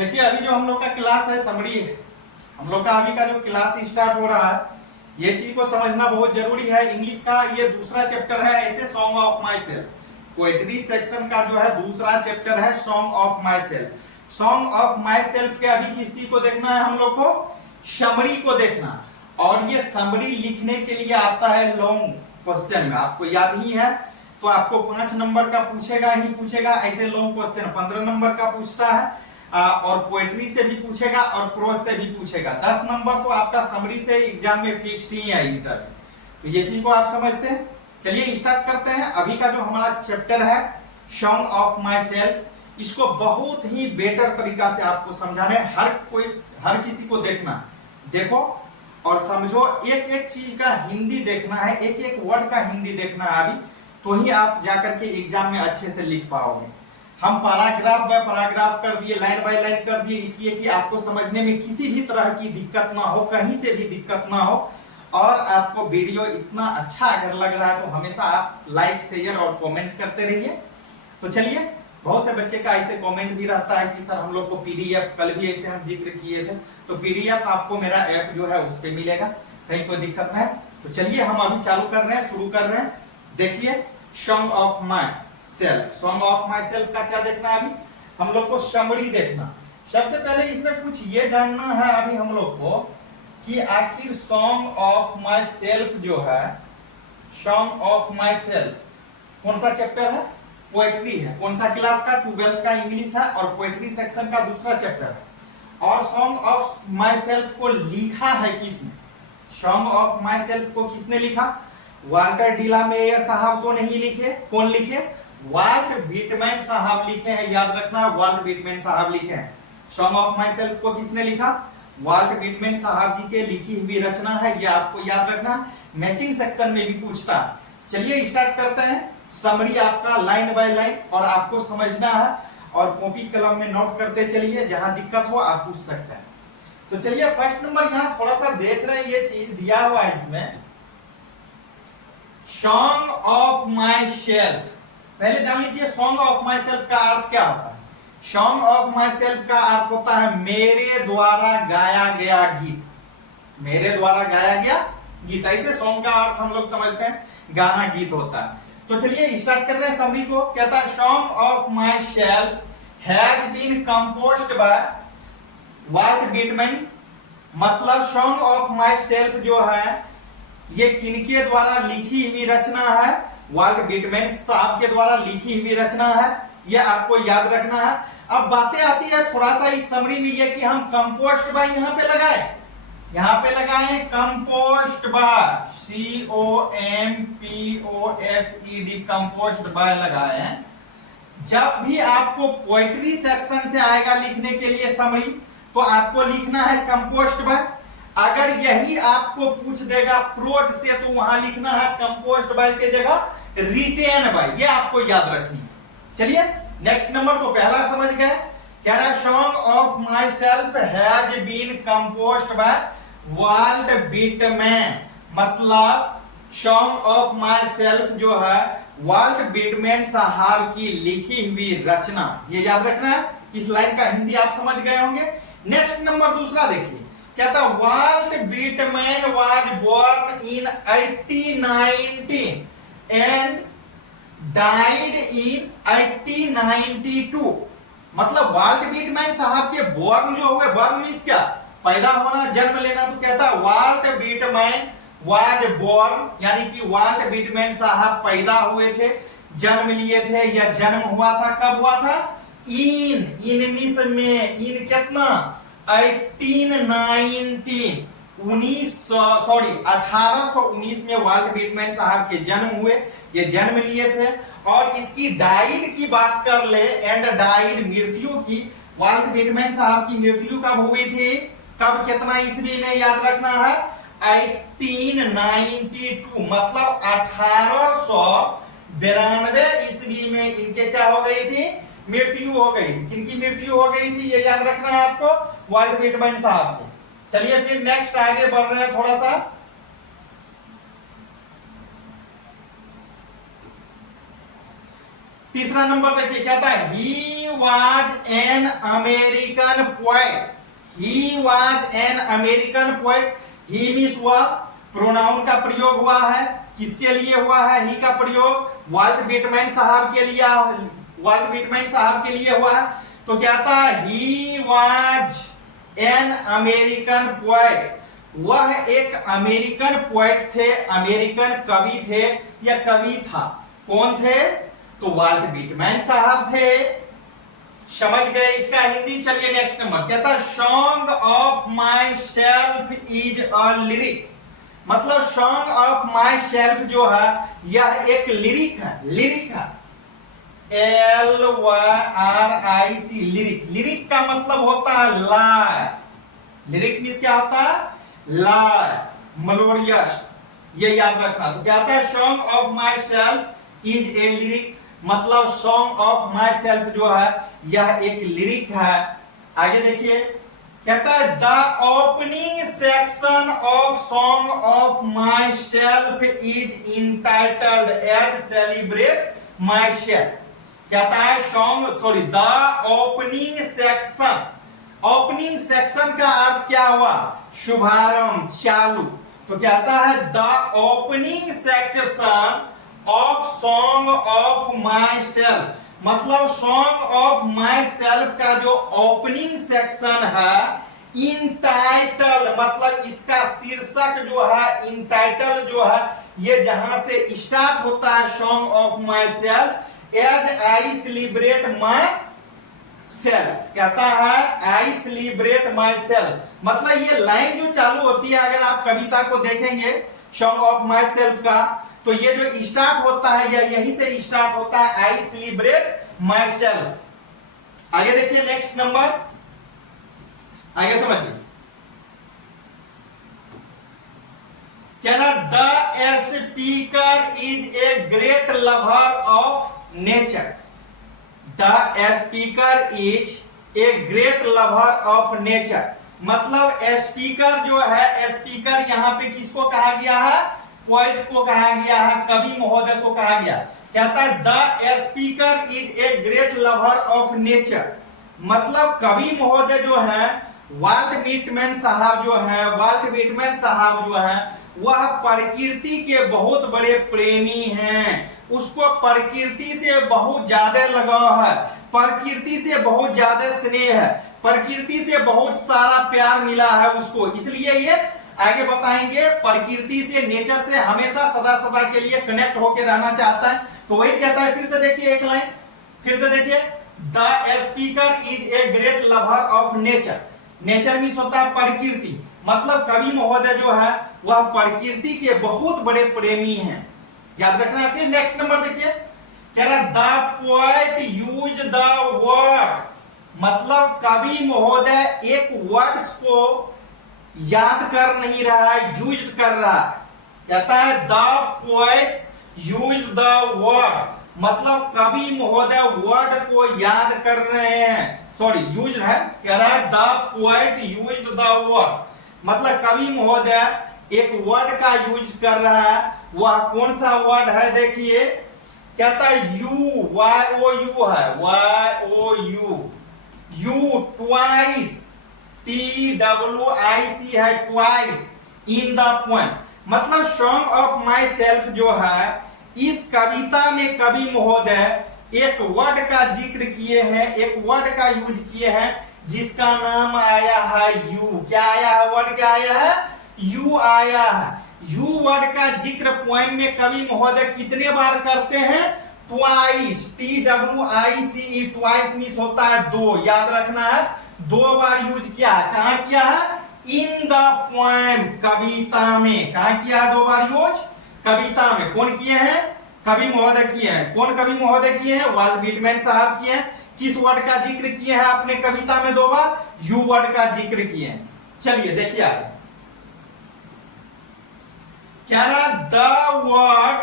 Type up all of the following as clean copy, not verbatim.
देखिए अभी जो हम लोग का क्लास है समरी है। हम लोग का अभी का जो क्लास स्टार्ट हो रहा है, ये चीज को समझना बहुत जरूरी है। इंग्लिश का ये दूसरा चैप्टर है, ऐसे song of my self. Poetry section का जो है दूसरा चैप्टर है song of my self. Song of my self के अभी किसी को देखना है, हम लोग को समरी को देखना। और ये समरी लिखने के लिए आता है लॉन्ग क्वेश्चन में, आपको याद ही है। तो आपको 5 नंबर का पूछेगा ही पूछेगा, ऐसे लॉन्ग क्वेश्चन 15 नंबर का पूछता है। और पोएट्री से भी पूछेगा और प्रोज से भी पूछेगा। 10 नंबर तो आपका समरी से एग्जाम में फिक्स्ड ही है इंटर। तो ये चीज को आप समझते हैं। चलिए स्टार्ट करते हैं। अभी का जो हमारा चैप्टर है सॉन्ग ऑफ माई सेल्फ, इसको बहुत ही बेटर तरीका से आपको समझाने, हर किसी को देखना, देखो और समझो। एक एक चीज का हिंदी देखना है, एक एक वर्ड का हिंदी देखना है अभी, तो ही आप जाकर के एग्जाम में अच्छे से लिख पाओगे। हम पैराग्राफ बाय पैराग्राफ कर दिए, लाइन बाय लाइन कर दिए, इसलिए कि आपको समझने में किसी भी तरह की दिक्कत ना हो, कहीं से भी दिक्कत ना हो। और आपको वीडियो इतना अच्छा अगर लग रहा है तो हमेशा आप लाइक शेयर और कमेंट करते रहिए। तो चलिए, बहुत से बच्चे का ऐसे कमेंट भी रहता है कि सर हम लोग को पीडीएफ, कल भी ऐसे हम जिक्र किए थे, तो पीडीएफ आपको मेरा ऐप जो है उस पर मिलेगा, कहीं कोई दिक्कत नहीं। तो चलिए हम अभी चालू कर रहे हैं, शुरू कर रहे हैं। देखिए song of my self. Song of myself का क्या देखना है अभी हम लोग को? समरी देखना। सबसे पहले इसमें कुछ ये जानना है अभी हम लोग को कि आखिर सॉन्ग ऑफ माई सेल्फ जो है, सॉन्ग ऑफ माई सेल्फ कौन सा चैप्टर है? पोएट्री है। कौन सा क्लास का? 12th का इंग्लिश है और पोएट्री सेक्शन का दूसरा चैप्टर है। और सॉन्ग ऑफ माई सेल्फ को लिखा है किसने? सॉन्ग ऑफ माई सेल्फ को किसने लिखा? वाल्टर डिला मेयर साहब तो नहीं लिखे। कौन लिखे? वाल्ट व्हिटमैन साहब लिखे हैं। याद रखना, वाल्ट व्हिटमैन साहब लिखे हैं। सॉन्ग ऑफ माई सेल्फ को किसने लिखा? वाल्ट व्हिटमैन साहब जी के लिखी हुई रचना है, ये आपको याद रखना। मैचिंग सेक्शन में भी पूछता। चलिए स्टार्ट करते हैं। समरी आपका लाइन बाय लाइन, और आपको समझना है और कॉपी कलम में नोट करते चलिए, जहां दिक्कत हो आप पूछ सकते हैं। तो चलिए फर्स्ट नंबर यहां थोड़ा सा देख रहे हैं, ये चीज दिया हुआ है इसमें, सॉन्ग ऑफ माई सेल्फ। पहले जान लीजिए सॉन्ग ऑफ माई सेल्फ का अर्थ क्या होता है। सॉन्ग ऑफ माई सेल्फ का अर्थ होता है मेरे द्वारा गाया गया गीत। मेरे द्वारा गाया गया गीत, ऐसे सॉन्ग का अर्थ हम लोग समझते हैं, गाना गीत होता है। तो चलिए स्टार्ट कर रहे हैं समरी को। कहता है song of myself has been composed by Walt Whitman. मतलब सॉन्ग ऑफ माई सेल्फ जो है ये किनके द्वारा लिखी हुई रचना है? वाल्ट व्हिटमैन साहब के द्वारा लिखी हुई रचना है, ये आपको याद रखना है। अब बातें आती है थोड़ा सा इस समरी में, ये कि हम कंपोस्ट बाय यहां पे लगाए, यहां पे लगाए composed by, COMPOSED, composed by लगाए। जब भी आपको पोएट्री सेक्शन से आएगा लिखने के लिए समरी, तो आपको लिखना है कंपोस्ट बाय। अगर यही आपको पूछ देगा प्रोज से, तो वहां लिखना है कंपोज्ड बाय के जगह रिटेन बाय, ये आपको याद रखनी है। चलिए नेक्स्ट नंबर को पहला समझ गए। कह रहा है song of myself has been composed by Walt Whitman. मतलब सॉन्ग ऑफ माई सेल्फ जो है वाल्ट व्हिटमैन साहब की लिखी हुई रचना, ये याद रखना है। इस लाइन का हिंदी आप समझ गए होंगे। नेक्स्ट नंबर दूसरा देखिए, कहता Walt Whitman was born in 1819 and died in 1892। मतलब वाल्ट व्हिटमैन साहब के बोर्न जो हुए, बोर्न मींस क्या? पैदा होना, जन्म लेना। तो कहता वाल्ट व्हिटमैन वाज बोर्न, यानी कि वाल्ट व्हिटमैन साहब पैदा हुए थे, जन्म लिए थे, या जन्म हुआ था। कब हुआ था? इन मींस में, इन कितना? 1819 में वाल्ट व्हिटमैन साहब के जन्म हुए, ये जन्म लिए थे। और इसकी डाइड की बात कर ले, एंड डाइड मृत्यु की, वाल्ट व्हिटमैन साहब की मृत्यु कब हुई थी? कब, कितना ईस्वी में? याद रखना है 1892। मतलब 1892 ईस्वी में इनके क्या हो गई थी? मृत्यु हो गई थी। किनकी मृत्यु हो गई थी ये याद रखना है आपको? वाल्ट व्हिटमैन साहब की। चलिए फिर नेक्स्ट आगे बढ़ रहे हैं थोड़ा सा। तीसरा नंबर देखिए क्या था, he was an American poet, he was an American poet. He means हुआ प्रोनाउन का प्रयोग हुआ है, किसके लिए हुआ है ही का प्रयोग, वाल्ट विटमैन साहब के लिए, वाल्ट विटमैन साहब के लिए हुआ है। तो क्या था, he was an American poet, वह एक अमेरिकन पोएट थे, अमेरिकन कवि थे या कवि था। कौन थे, तो वाल्ट विटमैन साहब थे। समझ गए इसका हिंदी। चलिए नेक्स्ट नंबर क्या था, song of myself is a lyric, मतलब सॉन्ग ऑफ माई सेल्फ जो है यह एक लिरिक है, लिरिक है, LYRIC लिरिक। लिरिक का मतलब होता है लाय, लिरिक मीन्स क्या होता है, लाय, मेलोडियस, ये याद रखना। तो क्या होता है, song of myself is a lyric, मतलब सॉन्ग ऑफ माई सेल्फ जो है यह एक लिरिक है। आगे देखिए कहता है, the opening section of song of myself is entitled as celebrate myself. कहता है the opening section, opening section का अर्थ क्या हुआ, शुभारंभ, चालू। तो कहता है the opening section of song of myself, मतलब सॉन्ग ऑफ माई सेल्फ का जो ओपनिंग सेक्शन है, इंटाइटल मतलब इसका शीर्षक जो है, इंटाइटल जो है ये जहां से स्टार्ट होता है song of myself, as I celebrate myself, कहता है आई सेलिब्रेट माई सेल्फ, मतलब ये लाइन जो चालू होती है, अगर आप कविता को देखेंगे सॉन्ग ऑफ माई सेल्फ का, तो ये जो स्टार्ट होता है यहीं से स्टार्ट होता है, आई सेलिब्रेट माई सेल्फ। आगे देखिए नेक्स्ट नंबर, आगे समझिए क्या ना, the speaker is a great lover of nature, the speaker is a great lover of nature, मतलब स्पीकर जो है, स्पीकर यहाँ पे किसको कहा गया है, पोएट को कहा गया है, कवि महोदय को कहा गया। कहता है the speaker is a great lover of nature, मतलब कवि महोदय जो है वाल्ट विटमैन साहब जो है, वाल्ट विटमैन साहब जो है वह प्रकृति के बहुत बड़े प्रेमी हैं, उसको प्रकृति से बहुत ज्यादा लगाव है, प्रकृति से बहुत ज्यादा स्नेह है, प्रकृति से बहुत सारा प्यार मिला है उसको, इसलिए ये आगे बताएंगे प्रकृति से, नेचर से हमेशा सदा सदा के लिए कनेक्ट होकर रहना चाहता है। तो वही कहता है, फिर से देखिए एक लाइन, फिर से देखिए, the speaker is a great lover of nature, nature means होता है प्रकृति, मतलब कवि महोदय जो है वह प्रकृति के बहुत बड़े प्रेमी हैं, याद रखना है। फिर नेक्स्ट नंबर देखिए, कह रहा the poet use the word, मतलब कवि महोदय एक वर्ड्स को याद कर नहीं रहा है, यूज कर रहा है। कहता है the poet use the word, मतलब कवि महोदय वर्ड को याद कर रहे हैं, सॉरी यूज है, कह रहा है the poet use the word, मतलब कवि महोदय एक वर्ड का यूज कर रहा है, वह कौन सा वर्ड है देखिए, कहता है यू, YOU है, YOU, यू ट्वाइस, TWIC है, ट्वाइस इन द पोएम, मतलब सॉन्ग ऑफ माई सेल्फ जो है इस कविता में कवि महोदय एक वर्ड का जिक्र किए हैं, एक वर्ड का यूज किए हैं जिसका नाम आया है यू। क्या आया है, वर्ड क्या आया है, यू आया है। यू वर्ड का जिक्र पोएम में कवि महोदय कितने बार करते हैं, ट्वाइस, TWICE, ट्वाइस मीन्स होता है दो, याद रखना है, दो बार यूज किया है। कहां किया है, इन द पोएम, कविता में, कहां किया है दो बार यूज, कविता में। कौन किए हैं, कवि महोदय किए हैं। कौन कवि महोदय किए हैं, वाल्ट विटमैन साहब किए हैं। किस वर्ड का जिक्र किए हैं अपने कविता में दो बार, यू वर्ड का जिक्र किए हैं। चलिए देखिए आगे क्या रहा, द वर्ड,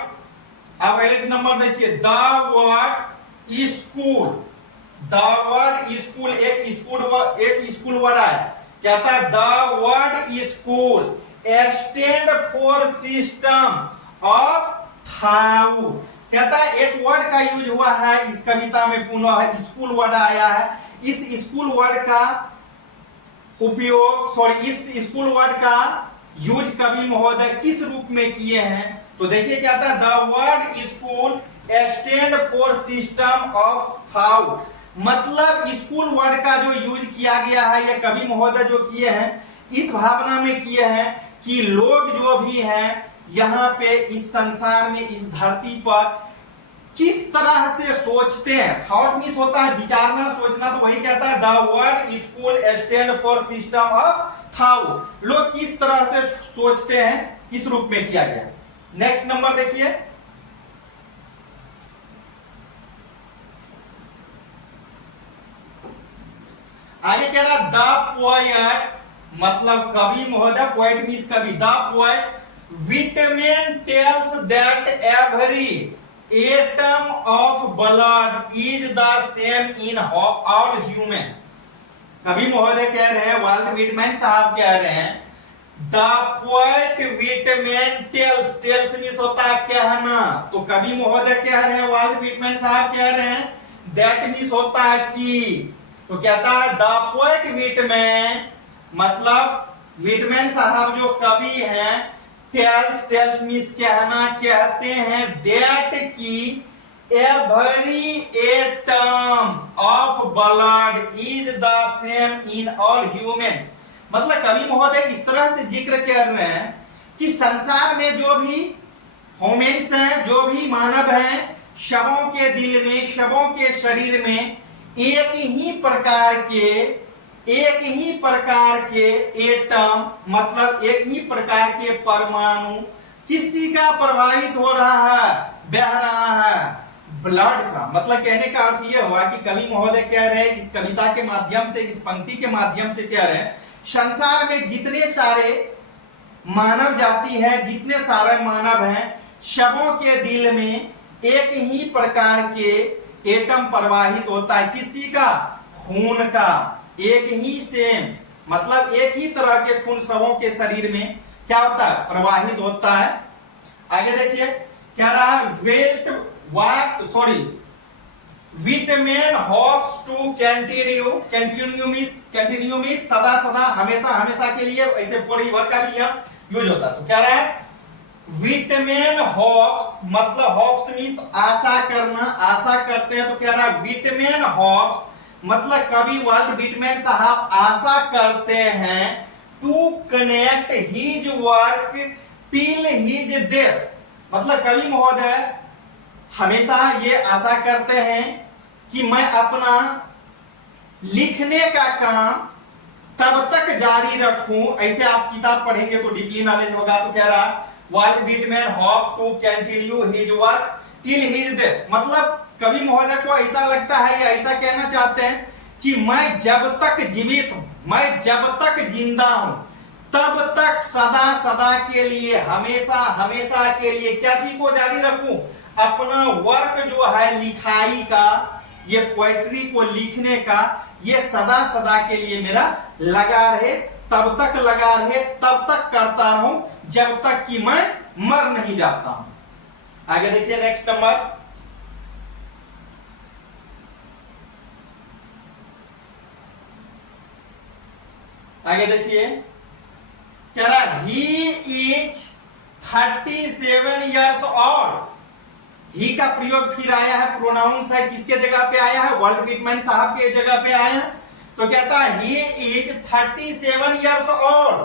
अब एक नंबर देखिए, the word school, the word school, एक स्कूल वर्ड है, कहता है the word school stand for system of thou, कहता है एक वर्ड का यूज हुआ है इस कविता में, पुनः स्कूल वर्ड आया है। इस स्कूल वर्ड का उपयोग, सॉरी, इस स्कूल वर्ड का यूज कवि महोदय किस रूप में किए हैं? तो देखिए क्या था, the word school stand for system of how, मतलब स्कूल वर्ड का जो यूज किया गया है, ये कवि महोदय जो किए हैं इस भावना में किए हैं कि लोग जो भी हैं यहाँ पे इस संसार में, इस धरती पर किस तरह से सोचते हैं। थॉट मीन्स होता है विचारना, सोचना, तो वही कहता है the word school stand for system of how, लोग किस तरह से सोचते हैं इस रूप में किया गया। नेक्स्ट नंबर देखिए, आगे कह रहा द पोएट, मतलब कवि महोदय, पोएट मीन्स कवि, the poet Whitman tells that every atom of blood is the same in all humans। कवि महोदय कह रहे हैं, वाल्ट विटमैन साहब कह रहे हैं, the poet Whitman tells, tells means होता है कहना, तो कवि महोदय कह रहे हैं, वाल्ट विटमैन साहब कह रहे हैं, दैट मीन्स होता है कि, तो कहता है द पोएट विटमैन, मतलब विटमैन साहब जो कवि हैं, टेल्स, टेल्स मीन्स कहना, कहते हैं, दैट की every atom of blood is the same in all humans, मतलब कवि महोदय इस तरह से जिक्र कर रहे हैं कि संसार में जो भी ह्यूमंस हैं, जो भी मानव हैं, शवों के दिल में, शवों के शरीर में एक ही प्रकार के एटम, मतलब एक ही प्रकार के परमाणु किसी का प्रभावित हो रहा है, बह रहा है, ब्लड का। मतलब कहने का अर्थ यह हुआ कि कवि महोदय कह रहे हैं, इस कविता के माध्यम से, इस पंक्ति के माध्यम से कह रहे हैं, संसार में जितने सारे मानव जाति है, जितने सारे मानव हैं, शवों के दिल में एक ही प्रकार के एटम प्रवाहित होता है, किसी का, खून का, एक ही सेम, मतलब एक ही तरह के खून शवों के शरीर में क्या होता है, प्रवाहित होता है। आगे देखिए, क्या रहा है, Whitman hopes to continue means सदा सदा, हमेशा, हमेशा के लिए, ऐसे पूरे वर्ड का भी यहाँ यूज होता है। तो क्या रहा है, विटमैन होप्स, मतलब होप्स मींस आशा करना, आशा करते हैं, तो क्या रहा है, विटमैन होप्स, मतलब कवि वाल्ट विटमैन साहब आशा करते हैं, to connect his work till his death, मतलब कवि महोदय हमेशा ये आशा करते हैं कि मैं अपना लिखने का काम तब तक जारी रखूं। ऐसे आप किताब पढ़ेंगे तो डीपली नॉलेज होगा। तो कह रहा Walt Whitman hope to continue his work till his death, मतलब कवि महोदय को ऐसा लगता है या ऐसा कहना चाहते हैं कि मैं जब तक जीवित हूं, मैं जब तक जिंदा हूं, तब तक सदा सदा के लिए, हमेशा हमेशा के लिए क्या चीज को जारी रखूं, अपना वर्क जो है लिखाई का, ये पोएट्री को लिखने का, ये सदा सदा के लिए मेरा लगा रहे, तब तक लगा रहे, तब तक करता रहूं जब तक कि मैं मर नहीं जाता हूं। आगे देखिए नेक्स्ट नंबर, आगे देखिए, कह रहा ही इज 37 years old। ही का प्रयोग फिर आया है, प्रोनाउंस है, किसके जगह पे आया है, वाल्ट विटमैन साहब के जगह पे आया है। तो कहता है ही इज 37 years old,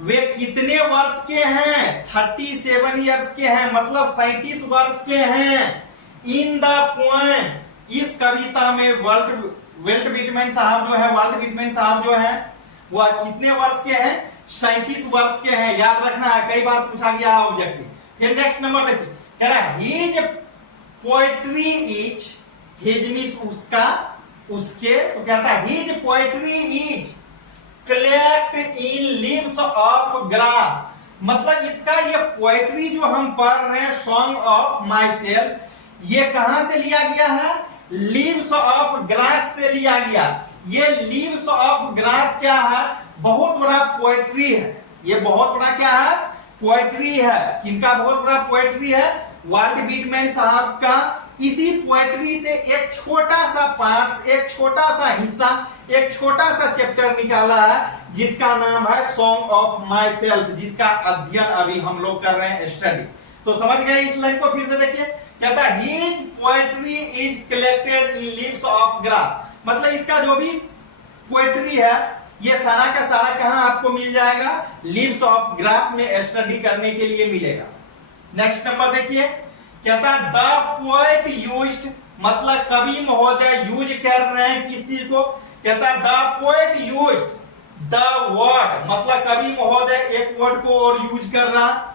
वे कितने वर्ष के हैं, 37 years के हैं, मतलब 37 वर्ष के हैं। इन द पोएम, इस कविता में वाल्ट विटमैन साहब जो है, वाल्ट विटमैन साहब जो है वह कितने वर्ष के हैं, 37 वर्ष के हैं। याद रखना है, कई बार पूछा गया है ऑब्जेक्टिव। फिर नेक्स्ट नंबर देखिए, कह रहा है his poetry is, his means उसका, उसके, तो कहता है his poetry is collect in leaves of grass, मतलब इसका ये पोएट्री जो हम पढ़ रहे हैं, सॉन्ग ऑफ माई सेल्फ, ये कहां से लिया गया है, लीव्स ऑफ ग्रास से लिया गया। ये लीव्स ऑफ ग्रास क्या है, बहुत बड़ा पोएट्री है, ये बहुत बड़ा क्या है, पोएट्री है। किनका बहुत बड़ा पोएट्री है, वाल्ट व्हिटमैन साहब का इसी पोएट्री से एक छोटा सा पार्ट, एक छोटा सा हिस्सा, एक छोटा सा चैप्टर निकाला है जिसका नाम है सॉन्ग ऑफ माई सेल्फ, जिसका अध्ययन अभी हम लोग कर रहे हैं, स्टडी। तो समझ गए इस लाइन को? फिर से देखिए, कहता है his poetry is collected in leaves of grass, मतलब इसका जो भी पोएट्री है ये सारा का सारा कहां आपको मिल जाएगा? लीव्स ऑफ ग्रास में स्टडी करने के लिए मिलेगा। नेक्स्ट नंबर देखिए, कहता है द पोएट यूज्ड, मतलब कवि महोदय यूज कर रहे हैं किसी को, कहता है the poet used the word, मतलब कवि महोदय एक वर्ड को और यूज कर रहा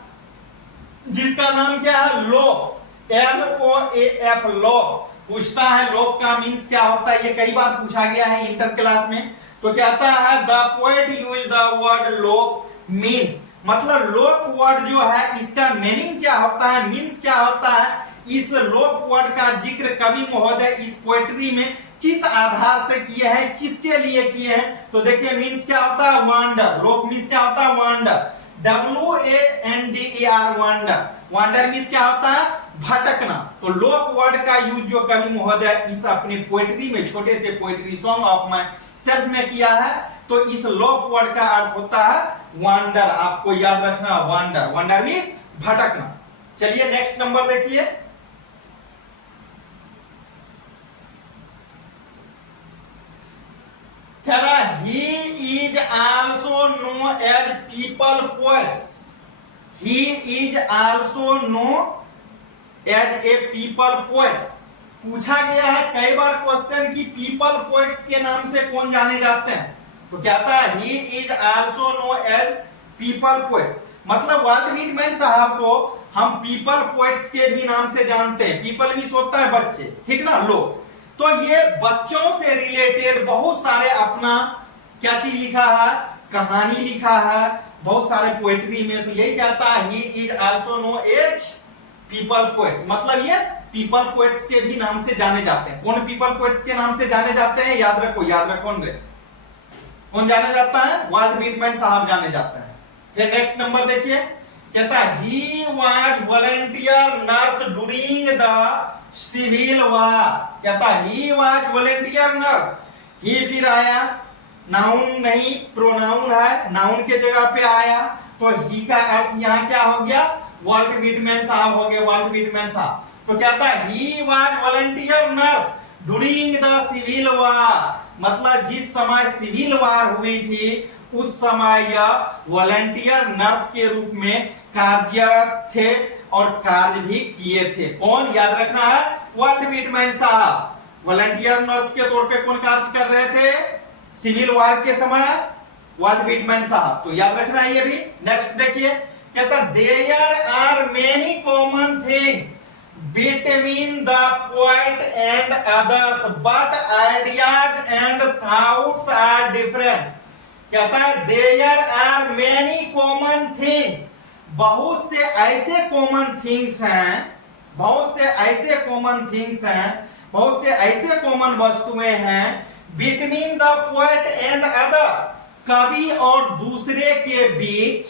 जिसका नाम क्या है? लोप, LOAF, लोप। पूछता है लोप का मीन्स क्या होता है, ये कई बार पूछा गया है इंटर क्लास में। तो कहता है the poet use the word लोप मीन्स, मतलब लोप वर्ड जो है इसका मीनिंग क्या होता है, मीन्स क्या होता है, इस लोप वर्ड का जिक्र कवि महोदय इस पोएट्री में किस आधार से किए हैं, किसके लिए किए हैं? तो देखिए मीन्स क्या होता है? वंडर। लोप मीन्स क्या होता है? Wonder, WANDER, wonder. Wonder means क्या होता है? भटकना। तो लोप वर्ड का यूज जो कवि महोदय इस अपने पोएट्री में, छोटे से poetry song of my self में किया है, तो इस लोप वर्ड का अर्थ होता है वंडर। आपको याद रखना, वंडर, वंडर मीन्स भटकना। चलिए नेक्स्ट नंबर देखिए, कह रहा he is also known as people poets, he is also known as a people poets. पूछा गया है कई बार क्वेश्चन कि पीपल पोएट्स के नाम से कौन जाने जाते हैं? तो कहता है he is also known as people poets, मतलब वाल्ट व्हिटमैन साहब को हम पीपल पोएट्स के भी नाम से जानते हैं। पीपल मीन्स होता है बच्चे, ठीक ना, लोग। तो ये बच्चों से रिलेटेड बहुत सारे अपना क्या चीज लिखा है? कहानी लिखा है बहुत सारे पोएट्री में। तो यही कहता है he is also known as people poets, मतलब ये पीपल पोएट्स के भी नाम से जाने जाते हैं। कौन पीपल पोएट्स के नाम से जाने जाते हैं? याद रखो, याद रखो, कौन जाने जाता है? वाल्ट व्हिटमैन साहब जाने जाते हैं। फिर नेक्स्ट नंबर देखिए, कहता है he was volunteer nurse during the civil war, कहता he was volunteer nurse, he फिर आया, नाउन नहीं प्रोनाउन है, नाउन के जगह पे आया, तो ही का अर्थ यहाँ क्या हो गया? वाल्ट व्हिटमैन साहब हो गए, वाल्ट व्हिटमैन साहब। तो कहता है he was volunteer nurse during the civil war, मतलब जिस समय सिविल वार हुई थी उस समय यह वॉलंटियर नर्स के रूप में कार्यरत थे और कार्य भी किए थे। कौन? याद रखना है, वाल्ट व्हिटमैन साहब। वॉलंटियर नर्स के तौर पे कौन कार्य कर रहे थे सिविल वार के समय? वाल्ट व्हिटमैन साहब। तो याद रखना है ये भी। नेक्स्ट देखिए, कहता there are many common things between the poet and others but ideas and thoughts are different. कहता है there are many common things, बहुत से ऐसे कॉमन थिंग्स हैं, बहुत से ऐसे कॉमन थिंग्स हैं, बहुत से ऐसे कॉमन वस्तुएं हैं between the poet and other, कवि और दूसरे के बीच,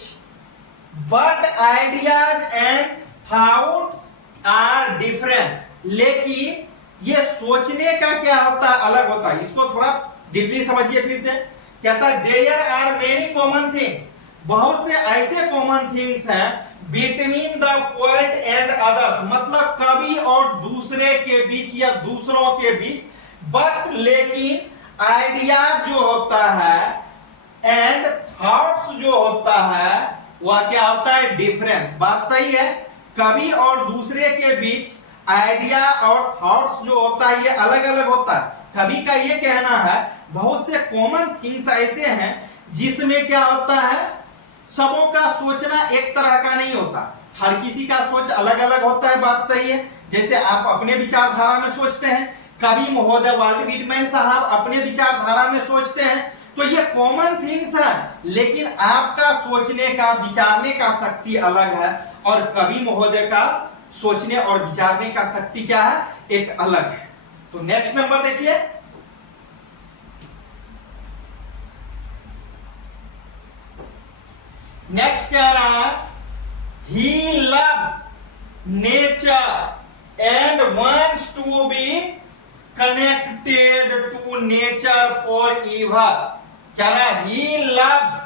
but ideas and thoughts are different, लेकिन ये सोचने का क्या होता है? अलग होता है। इसको थोड़ा डीपली समझिए फिर से। कहता है there are many common things, बहुत से ऐसे कॉमन थिंग्स हैं between the poet and others, मतलब कवि और दूसरे के बीच या दूसरों के बीच, बट लेकिन आइडिया जो होता है एंड थॉट्स जो होता है वह क्या होता है? डिफरेंस। बात सही है, कवि और दूसरे के बीच आइडिया और थॉट्स जो होता है ये अलग अलग होता है। कवि का ये कहना है बहुत से कॉमन थिंग्स ऐसे हैं जिसमें क्या होता है, सबों का सोचना एक तरह का नहीं होता, हर किसी का सोच अलग अलग होता है। बात सही है। जैसे आप अपने विचारधारा में सोचते हैं, कवि महोदय वाल्ट व्हिटमैन साहब अपने विचारधारा में सोचते हैं, तो ये कॉमन थिंग्स है, लेकिन आपका सोचने का विचारने का शक्ति अलग है और कवि महोदय का सोचने और विचारने का शक्ति क्या है? एक अलग है। तो नेक्स्ट नंबर देखिए, नेक्स्ट कह रहा है he loves nature and wants to be connected to nature forever. क्या रहा, ही लव्स,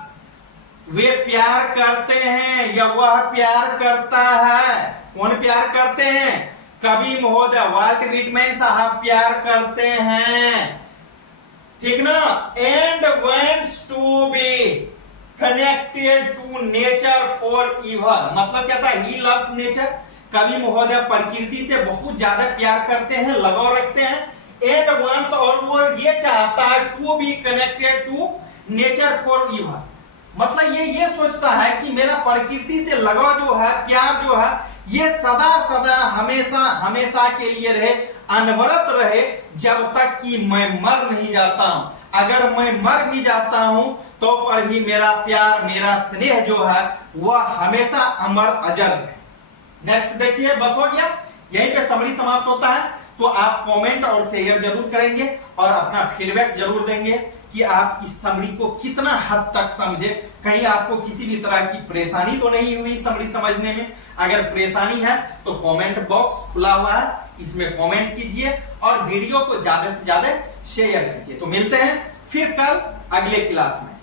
वे प्यार करते हैं या वह प्यार करता है। कौन प्यार करते हैं? कवि महोदय वाल्ट व्हिटमैन साहब प्यार करते हैं, ठीक ना। And wants to be connected to nature forever, मतलब क्या था, ही लव्स नेचर, कवि महोदय प्रकृति से बहुत ज्यादा प्यार करते हैं, लगाव रखते हैं। एंड वांट्स, और वो ये चाहता है to be connected to nature forever, मतलब ये सोचता है कि मेरा प्रकृति से लगाव जो है, प्यार जो है, ये सदा सदा हमेशा हमेशा के लिए रहे, अनवरत रहे, जब तक कि मैं मर नहीं जाता हूं। अगर मैं मर भी जाता हूं तो पर भी मेरा प्यार, मेरा स्नेह जो है वह हमेशा अमर अजर है। नेक्स्ट देखिए, बस हो गया, यहीं पे समरी समाप्त होता है। तो आप कमेंट और शेयर जरूर करेंगे और अपना फीडबैक जरूर देंगे कि आप इस समरी को कितना हद तक समझे। कहीं आपको किसी भी तरह की परेशानी तो नहीं हुई समरी समझने में? अगर परेशानी है तो कमेंट बॉक्स खुला हुआ है, इसमें कमेंट कीजिए और वीडियो को ज्यादा से ज्यादा शेयर कीजिए। तो मिलते हैं फिर कल अगले क्लास में।